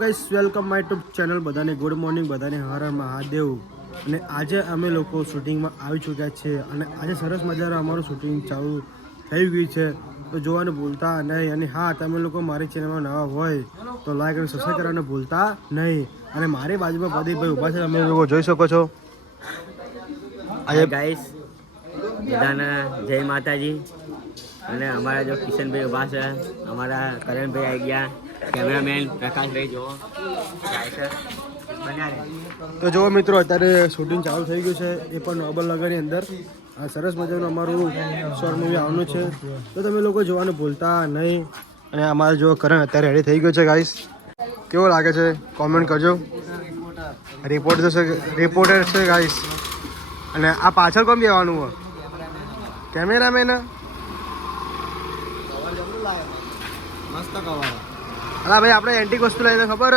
Guys, welcome my YouTube channel. બધાને good morning, બધાને હર હર મહાદેવ. અને આજે અમે લોકો શૂટિંગમાં આવી ચૂક્યા છે અને આજે સરસ મજાનું અમારું શૂટિંગ ચાલુ થઈ ગયું છે. તો જોવાનું ભૂલતા નહીં. અને હા, તમે લોકો મારી ચેનલમાં નવા હોય તો લાઈક અને સબસ્ક્રાઈબ કરવાનું ભૂલતા નહીં. અને મારી બાજુમાં પ્રદીપભાઈ ઊભા છે, તમે લોકો જોઈ શકો છો. આજે ગાઈસ બધાને જય માતાજી. અને અમારા જો કિશનભાઈ ઉભા છે, અમારા કરણભાઈ આવી ગયા, કેમેરામેન પ્રકાશભાઈ જો જાય છે. તો જો મિત્રો, અત્યારે શૂટિંગ ચાલુ થઈ ગયું છે, એ પણ નોબલનગરની અંદર. આ સરસ મજાનું અમારું શોર્ટ મૂવી આવવાનું છે, તો તમે લોકો જોવાનું ભૂલતા નહીં. અને અમારે જો કરણ અત્યારે રેડી થઈ ગયો છે ગાઈસ. કેવો લાગે છે કોમેન્ટ કરજો. રિપોર્ટર છે ગાઈસ. અને આ પાછળ કોણ બેવાનું હોય? કેમેરામેન. અલા ભાઈ, આપણે એન્ટિક વસ્તુ લાવીએ ખબર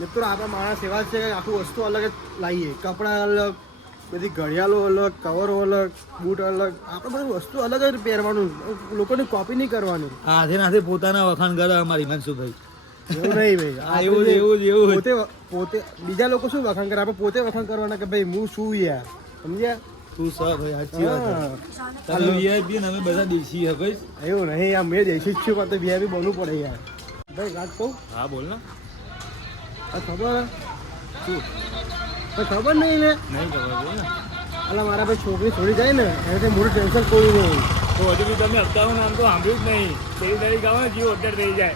મિત્રો. આપણા માણસ એવા છે કે આખું વસ્તુ અલગ જ લાવીએ. કપડાં અલગ, બધી ઘડિયાળો અલગ, કવરો અલગ, બૂટ અલગ. આપણે બધું વસ્તુ અલગ જ પહેરવાનું, લોકોની કોપી નહીં કરવાની. હાથે નાથે પોતાના વખાણ કરે અમારી મનસુખભાઈ. એવું નહીં ભાઈ, એવું પોતે પોતે બીજા લોકો શું વખાણ કરે, આપણે પોતે વખાણ કરવાના કે ભાઈ હું શું યાર, સમજ્યા? તું સર ભાઈ સાચી વાત છે. તમે વીઆઈપી ને અમે બધા દેશી હે ભાઈ. એવું નહીં, આ મેં દેશી જ છું, પણ તો વીઆઈપી બનવું પડે યાર. ભાઈ વાત કહું? હા બોલ ને. ખબર શું ખબર નહીં ને? નહીં ખબર બોલ ને. અલા મારા ભાઈ છોકરી છોડી જાય ને એનાથી મોટું ટેન્શન કોઈ નહીં. તો હજુ બી તમે હપ્તાનું નામ તો સાંભળ્યું જ નહીં. તેરી તારીખ આવે ને જીવ અડ્ડર થઈ જાય.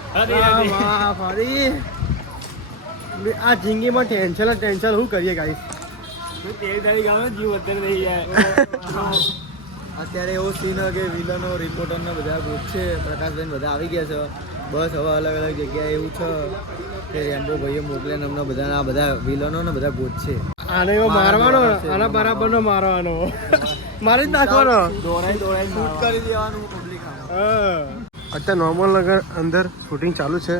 વાહ ફરી આ જિંદગીમાં ટેન્શન જ ટેન્શન શું કરીએ ગાઈસ? તેરી તારીખ આવે ને જીવ અડ્ડર થઈ જાય. અત્યારે એવો સીન કે વિલનો રિપોર્ટર ને બધા ગ્રુપ છે, પ્રકાશભાઈ બધા આવી ગયા છે. બસ હવે અલગ અલગ જગ્યાએ એવું છે કે રેમ્બો ભાઈએ મોકલે ને અમને બધા બધા વિલનો ને બધા ગોત છે. આને એવો મારવાનો, આના બરાબર નો મારવાનો, મારી જ નાખવાનો, દોડાઈ શૂટ કરી દેવાનું પબ્લિક. અત્યારે નોર્મલ નગર અંદર શૂટિંગ ચાલુ છે.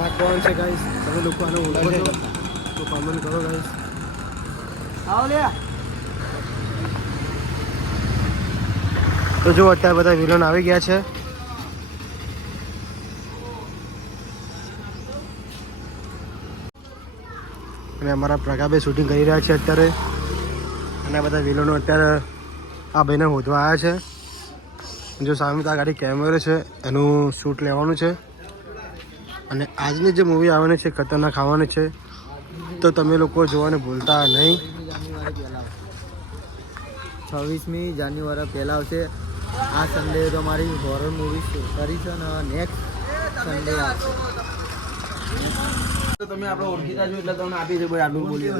આ કોણ છે ગાઈસ? તમે લોકો આને ઓળખો છો તો કોમેન્ટ કરો ગાઈસ. આવો લે. તો જો અત્યારે બધા વિલન આવી ગયા છે. અને અમારા પ્રકાશભાઈ શૂટિંગ કરી રહ્યા છે અત્યારે. અને આ બધા વિલનો અત્યારે આ ભાઈને શોધવા આવ્યા છે. જો સામે ત્યાં ગાડી કેમેરો છે, એનું શૂટ લેવાનું છે. અને આજની જે મૂવી આવવાની છે ખતરનાક આવવાની છે, તો તમે લોકો જોવાને ભૂલતા નહીં. 26મી જાન્યુઆરી પહેલાં આવશે. આ સન્ડે તો મારી હોરર મૂવી કરી છે ને નેક્સ્ટ સન્ડે આવશે. તમે આપણે ઓળખીતા છો એટલે તમને આપી છે ભાઈ આટલું બોલીએ.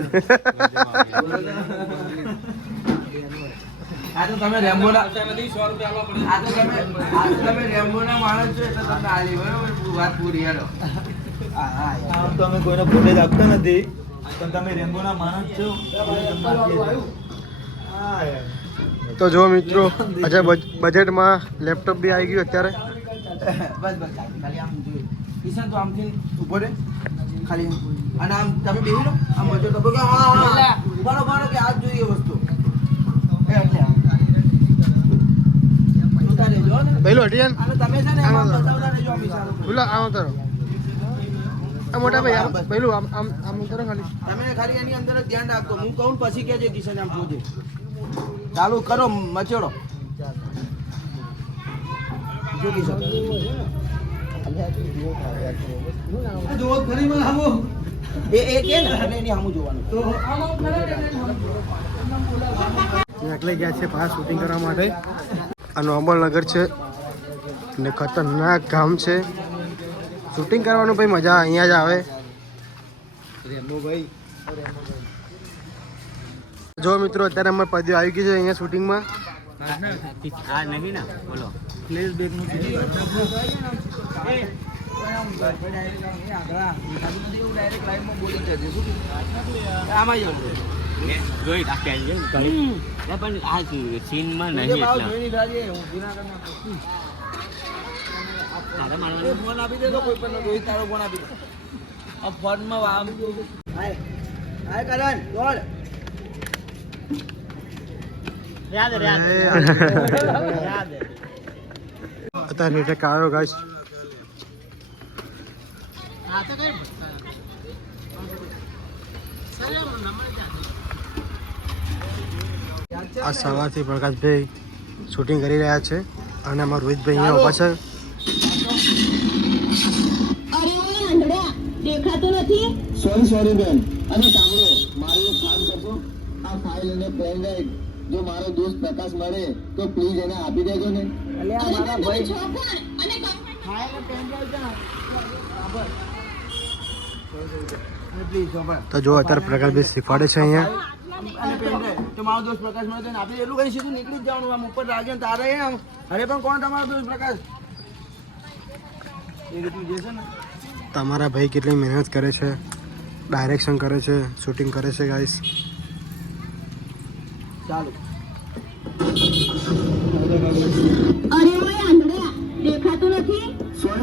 આ તો તમે રેમ્બોના નથી 100 રૂપિયા આપવા પડે. આ તો તમે રેમ્બોના માણસ છો એટલે તમને આલી બરાબર વાત પૂરી હેડો. હા તો અમે કોઈને ફોટે રાખતા નથી, પણ તમે રેમ્બોના માણસ છો. તો જો મિત્રો, આજે બજેટમાં લેપટોપ બી આવી ગયું અત્યારે. બસ ખાલી આમ જોઈ કિશન તો આમથી ઉભો રહે ખાલી, અને આમ તમે બેસી લો આમ મજો તો કે હા બરોબર કે આજ જોઈએ વસ્તુ એટલે ઉતારે જો ને પહેલો હટી જાય અને તમે છે ને આમ બતાવતા રહેજો આમ ઈશારો બોલા. આવો તારો આ મોટા ભાઈ પહેલું આમ આમ આમ ઉતારો ખાલી. તમે ખાલી એની અંદર જ ધ્યાન રાખો. હું કહું પછી કહેજે કિશન આમ જોજે. ચાલુ કરો મચોડો જો કિશન જો ઘણી માં આવો એ કે ને એટલે એની સામું જોવાનું. એકલે ગયા છે પાસ શૂટિંગ કરવા માટે. આ નોબલનગર છે ને ખતરનાક ગામ છે. શૂટિંગ કરવાનું ભાઈ મજા અહીંયા જ આવે. રેમ્બો ભાઈ જો મિત્રો, અત્યારે અમારે પદ્ય આવી ગઈ છે અહીંયા શૂટિંગમાં. આ નહીં ને બોલો. પ્લેસ બેક નું જોઈ પણ આ સીનમાં નહીં એટલે ફોન આપી દે તો કોઈ પણ રોહિત તારો ફોન આપી દે. આ ફોનમાં આમ હાય હાય કરણ બોલ. અત્યારે રેટે કાઢો ગાઈસ. આ સવારથી પ્રકાશભાઈ શૂટિંગ કરી રહ્યા છે અને અમારા રોહિતભાઈ અહીંયા ઊભા છે. અરે ઓય આંધળા દેખાતું નથી. સોરી બેન. અને સાંભળો, મારું એક કામ કરજો. આ ફાઇલ અને પેન ડ્રાઈવ જો મારો દોસ્ત પ્રકાશ મળે તો પ્લીઝ એને આપી દેજો ને. અરે પણ તમે છો કોણ અને તો જો અત્યારે પ્રકાશભાઈ શીખવાડે છે અહીંયા. અને પેનડ્રાઈવ તો મારો દોસ્ત પ્રકાશ મળે તો આપણે એટલું કઈ સીધું નીકળી જ જવાનું. આમ ઉપર લાગે ને તારે આમ અરે પણ કોણ તમારો દોસ્ત પ્રકાશ એ રીતનું જે છે ને. તમારા ભાઈ કેટલી મહેનત કરે છે, ડાયરેક્શન કરે છે, શૂટિંગ કરે છે ગાઈસ. ચાલો અરે ઓય આંધળા દેખાતું નથી.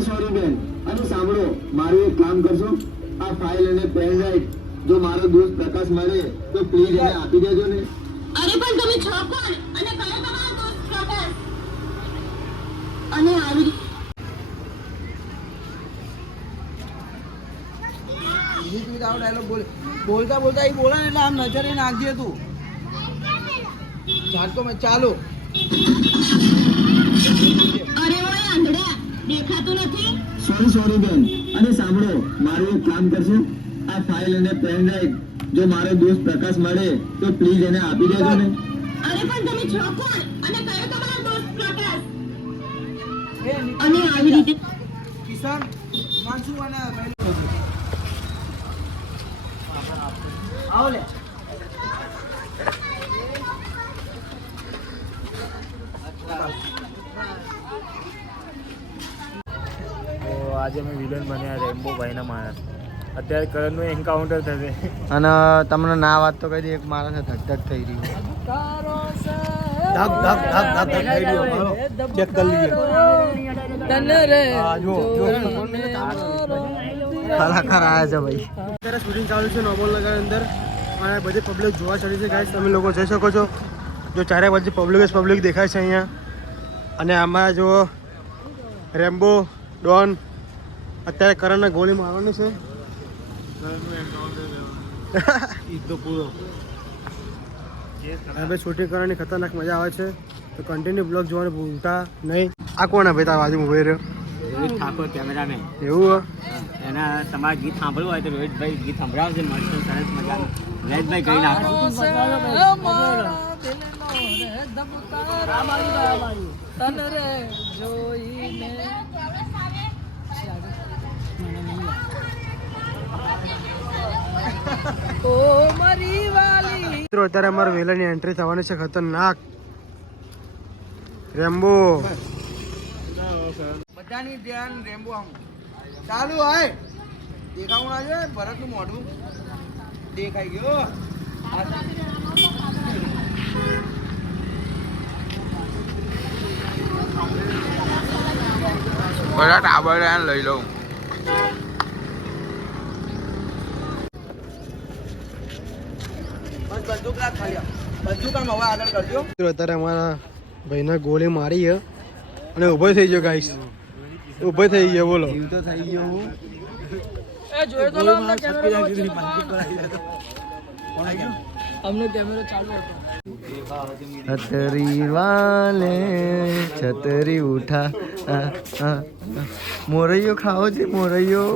સોરી બેન. અને સાંભળો, મારું એક કામ કરજો. આ ફાઇલ અને પેન ડ્રાઈવ જો મારો દોસ્ત પ્રકાશ મળે તો પ્લીઝ એને આપી દેજો ને. અરે પણ તમે છો કોણ અને કયો તમારો દોસ્ત પ્રકાશ અને આવી ડાયલોગ બોલતા બોલતા એ બોલા ને એટલે આમ નજરે નાખજે તું. ચાલતો મેં ચાલો. અરે ઓય આંધળા દેખાતું નથી. સોરી બેન. અને સાંભળો, મારું એક કામ કરજો. આ ફાઇલ અને પેન ડ્રાઈવ જો મારો દોસ્ત પ્રકાશ મળે તો પ્લીઝ એને આપી દેજો ને. અરે પણ તમે છો કોણ અને કયો તમારો દોસ્ત પ્રકાશ એ અને આવી રીતે કિશન માનસુ અને આવો લે. તો આજે અમે વિલન બન્યા રેમ્બો ભાઈના માણસ. અત્યારે કરણનું એન્કાઉન્ટર થશે અને તમને ના વાત તો કહી દે, એક માણસ ધક ધક થઈ રહ્યું. ધક ધક ધક ધક ધક થઈ રહ્યો મારો. ચેક કરી લઈએ. હા, જો કલાકાર આવ્યા છે ભાઈ. અત્યારે શૂટિંગ ચાલુ છે નોબલ નગર અંદર અને બધી પબ્લિક જોવા ચડી છે ગાઈસ. તમે લોકો જોઈ શકો છો. જો ચારે બાજુ પબ્લિક દેખાય છે અહીંયા. અને આમાં જો રેમ્બો ડોન અત્યારે કરણને ગોળી મારવાની છે. હવે શૂટિંગ કરવાની ખતરનાક મજા આવે છે. તો કન્ટિન્યુ બ્લોગ જોવાનું ભૂલતા નહીં. આ કોણ હે ભાઈ તારા બાજુ ઉભો રહ્યો? રોહિત ઠાકોર કેમેરામેન. એવું હે? એના તમારે ગીત સાંભળવું હોય તો રોહિતભાઈ ગીત સંભળાવશે મસ્ત સરસ મજાનું. રોહિતભાઈ કહી નાખો. મિત્રો અત્યારે અમારા વેલાની એન્ટ્રી થવાની છે ખતરનાક. રેમ્બો બધાની ધ્યાન રેમ્બો આમ ચાલુ હોય. દેખાવું ના જોઈએ. ભરતનું મોઢું દેખાઈ ગયો. બધા ટાબર લઈ લઉં. બસ બંદૂક રાખ ખાલી. બંદૂક આમ હવે આગળ કરજો. મિત્રો અત્યારે અમારા ભાઈને ગોળી મારી છે અને ઊભો થઈ ગયો ગાઈસ. ઊભો થઈ ગયો બોલો. છતરી વાલે છતરી ઉઠા મોરૈયો ખાવો છે મોરૈયો.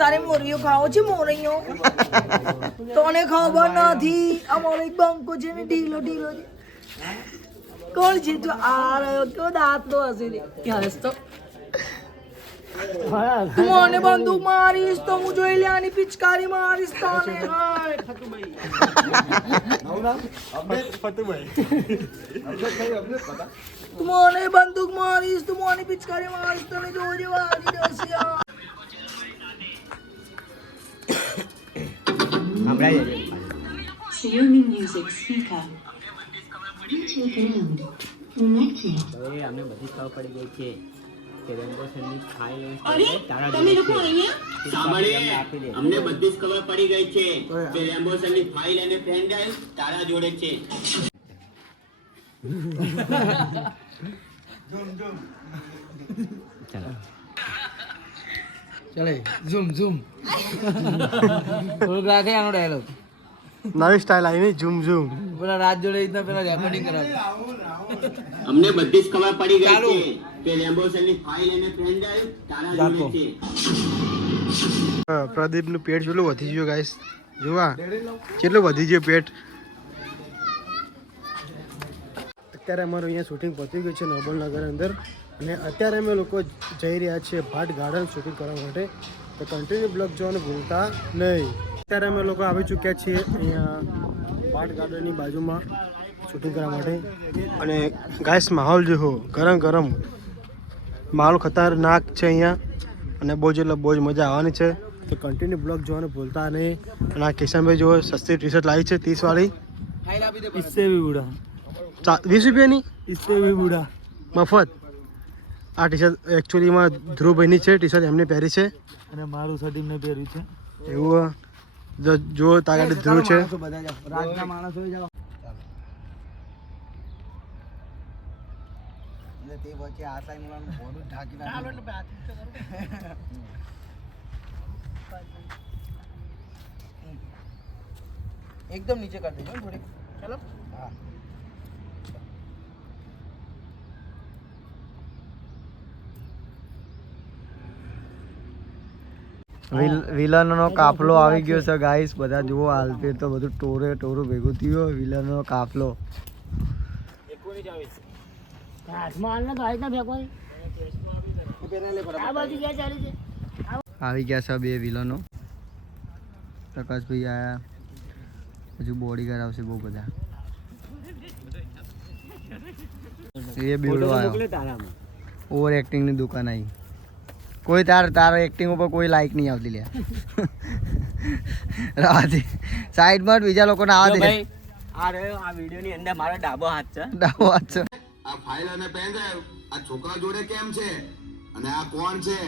તારે મોરિયો ખાવો છે મોરિયો તને ખબર નથી અમારો એક બંકો છે ને ઢીલો ઢીલો છે. કોણ છે જો આ રહ્યો તો દાંત તો હશે ને યાર તો તું મને બંદૂક મારીશ તો હું જોઈ લે આની પિચકારી મારીશ તને. તું મને બંદૂક મારીશ તું મને પિચકારી મારીશ તને જોજે વાગી જશે. સંભળાઈ જશે. Streaming music speaker. Bluetooth mode. Connected. હવે અમને બધી ખબર પડી ગઈ છે કે રેમ્બો સરની ફાઇલ અરે તમે લોકો અહીંયા અમને બધી જ ખબર પડી ગઈ છે કે રેમ્બો સરની ફાઇલ અને પેન ડ્રાઈવ તારા જોડે છે. ચાલો ચલે ઝૂમ ઝૂમ થોડુંક રાખે આનો ડાયલોગ નવી સ્ટાઇલ આવી નહીં ઝૂમ ઝૂમ. પેલા રાત જોડે રીતના પેલા રેકોર્ડિંગ કરાવે અમને બધી જ ખબર પડી ગઈ છે કે રેમ્બો સરની ફાઇલ અને પેન ડ્રાઈવ તારા જોડે છે. પ્રદીપનું પેટ કેટલું વધી ગયું ગાઈસ, જોવા કેટલું વધી ગયું પેટ. અત્યારે અમારું અહીંયા શૂટિંગ પતી ગયું છે નોબલનગર અંદર, અને અત્યારે અમે લોકો જઈ રહ્યા છીએ ભાટ ગાર્ડન શૂટિંગ કરવા માટે. તો કન્ટિન્યુ બ્લોગ જોવાનું ભૂલતા નહીં. અત્યારે અમે લોકો આવી ચૂક્યા છીએ અહીંયા ભાટ ગાર્ડનની બાજુમાં શૂટિંગ કરવા માટે. અને ગાઈસ માહોલ જો હો ગરમ ગરમ માહોલ ખતરનાક છે અહીંયા, અને બહુ જ એટલે બહુ જ મજા આવવાની છે. તો કન્ટિન્યુ બ્લોગ જોવાનું ભૂલતા નહીં. અને આ કિશનભાઈ જો સસ્તી ટી શર્ટ લાવી છે 30 વાળી, इससे भी बुरा 20 રૂપિયાની इससे भी बुरा મફત. આ ટી શર્ટ એકચ્યુઅલીમાં ધ્રુવભાઈની છે, ટી શર્ટ એમને પહેરી છે. અને મારું સટીમ ને પહેર્યું છે એવું જો તાગાડી ધ્રુવ છે. બધા જાઓ રાતના માણસો જાઓ અને તે પછી આ સાઈડ માં મોઢું ઢાંકી નાખ્યું એકદમ નીચે કરી દેજો થોડી ચલો હા વિલનનો કાફલો આવી ગયો છે ગાઈસ, બધા જુઓ હાલતે તો બધું ટોરું ભેગું થયું. વિલનનો કાફલો આવી ગયા છે બે વિલનો. પ્રકાશભાઈ આયા, હજુ બોડીગાર્ડ આવશે બહુ બધા. એ બેવડો આવ્યો, ઓવર એક્ટિંગ ની દુકાન આવી. કોઈ તારા એક્ટિંગ ઉપર કોઈ લાઈક નહીં આવતી લ્યા. રાવાથી સાઈડમાં બીજા લોકોને આવા દે. આ વિડીયોની અંદર મારો ડાબો હાથ છે. ડાબો વાત છે. આ ફાઇલ અને પેન ડ્રાઈવ આ છોકરા જોડે કેમ છે અને આ કોણ છે?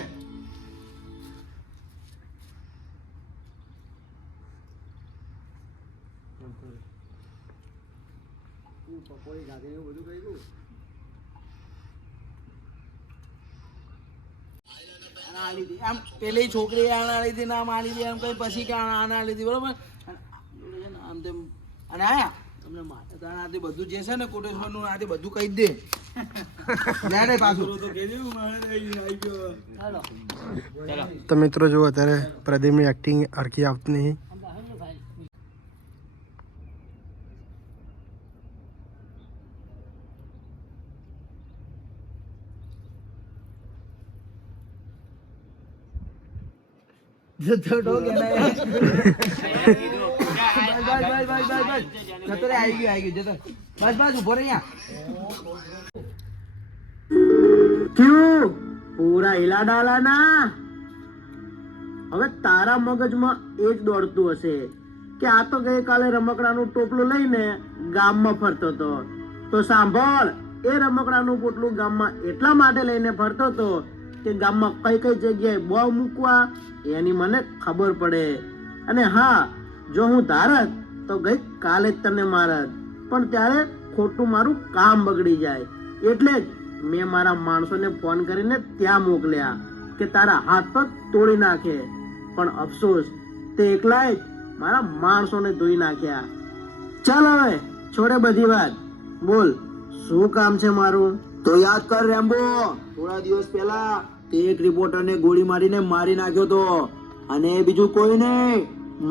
આમ પેલી છોકરી આના લીધી નામ આ લીધી એમ કઈ પછી કે આના લીધી બરોબર આમ તેમ અને આયા તમને માથે તો આનાથી બધું જે છે ને કોટેશ્વરનું આથી બધું કહી દે લેડે પાછું તો મિત્રો જુઓ અત્યારે પ્રદીપની એક્ટિંગ હરખી આવતી નહીં. પૂરા હિલા ડાલા ના. હવે તારા મગજમાં એ જ દોડતું હશે કે આ તો ગઈકાલે રમકડાનું ટોપલું લઈને ગામમાં ફરતો હતો. તો સાંભળ, એ રમકડાનું પોટલું ગામમાં એટલા માટે લઈને ફરતો હતો કે ગામમાં કઈ કઈ જગ્યાએ બોમ્બ મૂકવા એની મને ખબર પડે. અને હા, જો હું ધારત તો ગઈ કાલે જ તને મારત, પણ ત્યારે ખોટું મારું કામ બગડી જાય. એટલે જ મેં મારા માણસોને ફોન કરીને ત્યાં મોકલ્યા કે તારા હાથ પગ તોડી નાખે. પણ અફસોસ, તે એકલાએ જ મારા માણસોને ધોઈ નાખ્યા. ચાલ હવે છોડે બધી વાત, બોલ શું કામ છે મારું? તો યાદ કર રેમ્બો, થોડા દિવસ પહેલા તે એક રિપોર્ટરને ગોળી મારીને મારી નાખ્યો તો, અને બીજું કોઈ નહીં,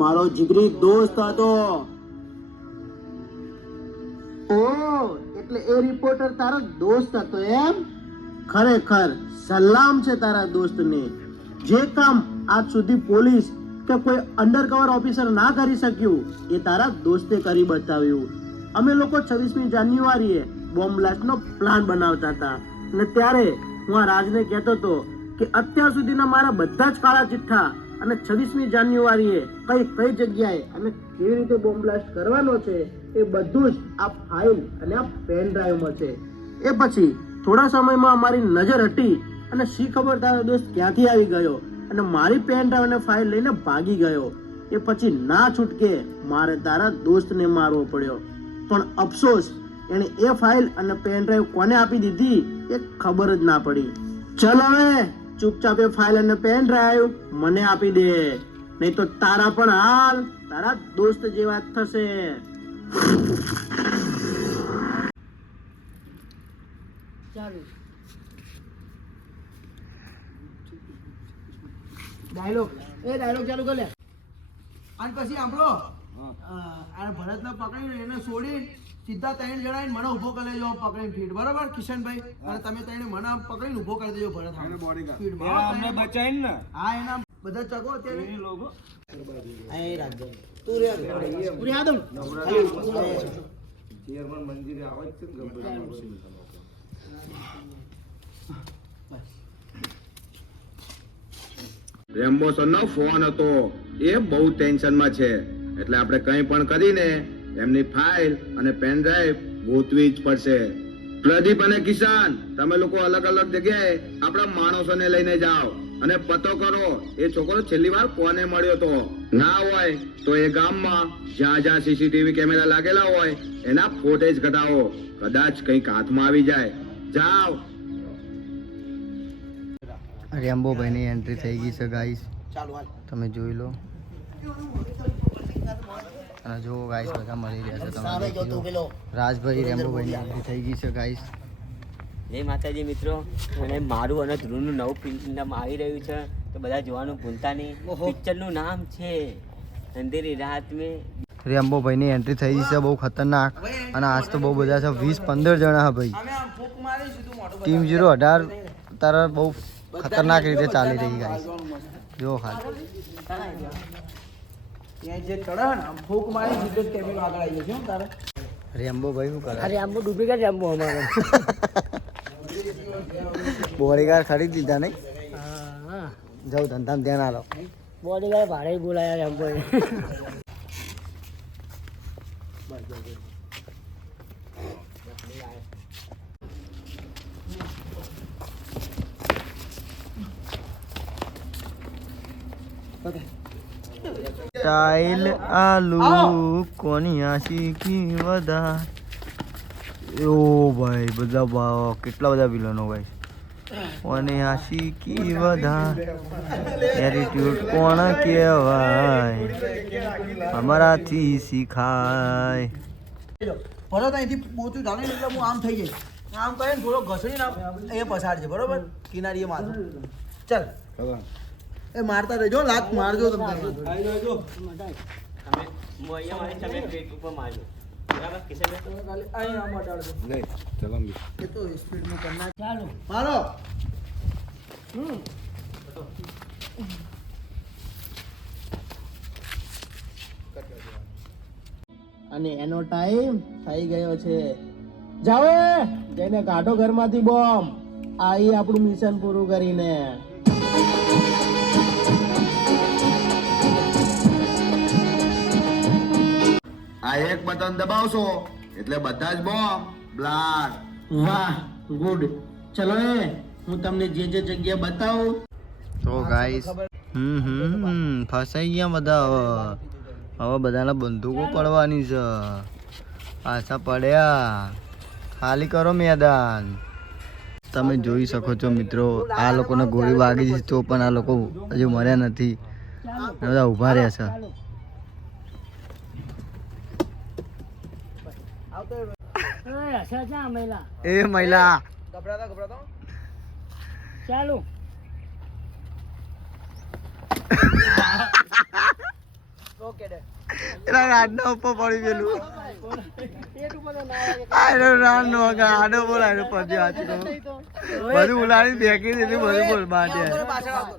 મારો જીગરી દોસ્ત હતો. ઓ એટલે એ રિપોર્ટર તારો દોસ્ત હતો એમ? ખરેખર સલામ છે તારા દોસ્તને. જે કામ આજ સુધી પોલીસ કે કોઈ અંડરકવર ઓફિસર ના કરી શક્યું એ તારા દોસ્તે કરી બતાવ્યું. અમે લોકો 26મી જાન્યુઆરીએ બોમ્બ બ્લાસ્ટનો પ્લાન બનાવતા હતા, અને ત્યારે હું આ રાજને કહેતો હતો કે અત્યાર સુધીના મારા બધા જ કાળા ચિઠ્ઠા અને 26મી જાન્યુઆરીએ કઈ જગ્યાએ અને કેવી રીતે બોમ્બ બ્લાસ્ટ કરવાનો છે એ બધું જ આ ફાઇલ અને આ પેન ડ્રાઈવમાં છે. એ પછી થોડા સમયમાં અમારી નજર હટી અને શી ખબર તારો દોસ્ત ક્યાંથી આવી ગયો અને મારી પેન ડ્રાઈવ અને ફાઇલ લઈને ભાગી ગયો. એ પછી ના છૂટકે મારે તારા દોસ્તને મારવો પડ્યો. પણ અફસોસ, એને એ ફાઇલ અને પેન ડ્રાઈવ કોને આપી દીધી એ ખબર જ ના પડી. ચલ હવે ચૂપચાપ એ ફાઇલ અને પેન ડ્રાઈવ મને આપી દે, નહીં તો તારા પણ હાલ તારા દોસ્ત જેવા જ થશે. ડાયલોગ ચાલુ કર લે. અને પછી આપણો આ ભરતને પકડીને એને છોડી સીધા 3 જણા મને ઉભો કરી લેજો પકડીને ફીટ, બરાબર કિશનભાઈ? અને તમે 3 મને આમ પકડીને ઉભો કરી દેજો ભરત ફીટમાં. હા, એના બધા ચકો અત્યારે લોગો અહીં રાખજો. તું રે પૂરી આદમ ચેરમેન મંજીરે આવે છે ને રેમ્બો સરનો ફોન હતો, એ બહુ ટેન્શનમાં છે, એટલે આપણે કંઈ પણ કરીને એમની ફાઇલ અને પેન ડ્રાઈવ ગોતવી જ પડશે. પ્રદીપ અને કિશન, તમે લોકો અલગ અલગ જગ્યાએ આપણા માણસોને લઈને જાઓ અને પતો કરો એ છોકરો છેલ્લી વાર કોને મળ્યો તો. ના હોય તો એ ગામમાં જ્યાં જ્યાં સીસીટીવી કેમેરા લાગેલા હોય એના ફોટેજ કઢાવો, કદાચ કંઈક હાથમાં આવી જાય. જાઓ. રેમ્બો ભાઈની એન્ટ્રી થઈ ગઈ છે ગાઈસ, તમે જોઈ લો. અને જો ગાઈસ બધા મળી રહ્યા છે, તમે દેખી લો. રાજભાઈ રેમ્બો ભાઈની એન્ટ્રી થઈ ગઈ છે ગાઈસ. જય માતાજી મિત્રો, અને મારું અને ધ્રુવનું નવું ફિલ્મ આવી રહ્યું છે, તો બધા જોવાનું ભૂલતા નહીં. પિક્ચરનું નામ છે અંધેરી રાત મેં. રેમ્બો ભાઈની એન્ટ્રી થઈ ગઈ છે, બહુ ખતરનાક. અને આજ તો બહુ બધા છે, 20-15 જણા હા ભાઈ. ટીમ 018 તારા બહુ ખતરનાક રીતે ચાલી રહી ગાઈસ. જો ખાલી ત્યાં જે ચડે ને આમ ફૂંક મારી સીધો જ કેબિન આગળ આવી જશે તારે. રેમ્બો ભાઈ શું કરે? અરે આંબો ડુપ્લિકેટ આંબો અમારો. બોડીગાર્ડ ખરીદી દીધા નહીં? હા, જાઉં ધંધામાં ધ્યાન આલો. બોડીગાર્ડ ભાડે બોલાયા આંબો. સ્ટાઇલ આલુ કોની આશિકી વધાર. ઓ ભાઈ બધા કેટલા બધા વિલનો ભાઈ. કોની આશિકી વધાર, એટીટ્યુડ કોણ કહેવાય, અમારાથી શીખાય. ભરત અહીંથી પોતું ઢાલે એટલે હું આમ થઈ જઈશ. આમ કરે ને થોડો ઘસડીને એ પછાડજે, બરોબર? કિનારીએ મારજો. ચાલ એ મારતા રહેજો, લાત મારજો તમે. હું અહીંયા મારી તમે પેટ ઉપર મારજો, બરાબર કિશનભાઈ? એ તો સ્પીડમાં કરના. ચાલો મારો. અને એનો ટાઈમ થઈ ગયો છે. જાઓ જઈને કાઢો ઘરમાંથી બોમ્બ. આવી આપણું મિશન પૂરું કરીને. આ એક બટન દબાવશો એટલે બધા જ બોમ્બ બ્લાસ્ટ. વાહ, ગુડ. ચલો હું તમને જે જે જગ્યા બતાવું. તો ગાઈસ ફસાઈ ગયા બધા. હવે બધાના બંદૂકો પડવાની છે. પાછા પડ્યા, ખાલી કરો મેદાન. તમે જોઈ શકો છો મિત્રો, આ લોકોને ગોળી વાગી છે તો પણ આ લોકો હજુ મર્યા નથી, બધા ઊભા રહ્યા છે. એ મહિલા ચાલો એના રાડના ઉપર પડી ગયેલું. આનો રાડ નો આડો બોલાય પછી બધું ઉલાડી બેકી દીધી, બધું બોલ બાંધ્યા.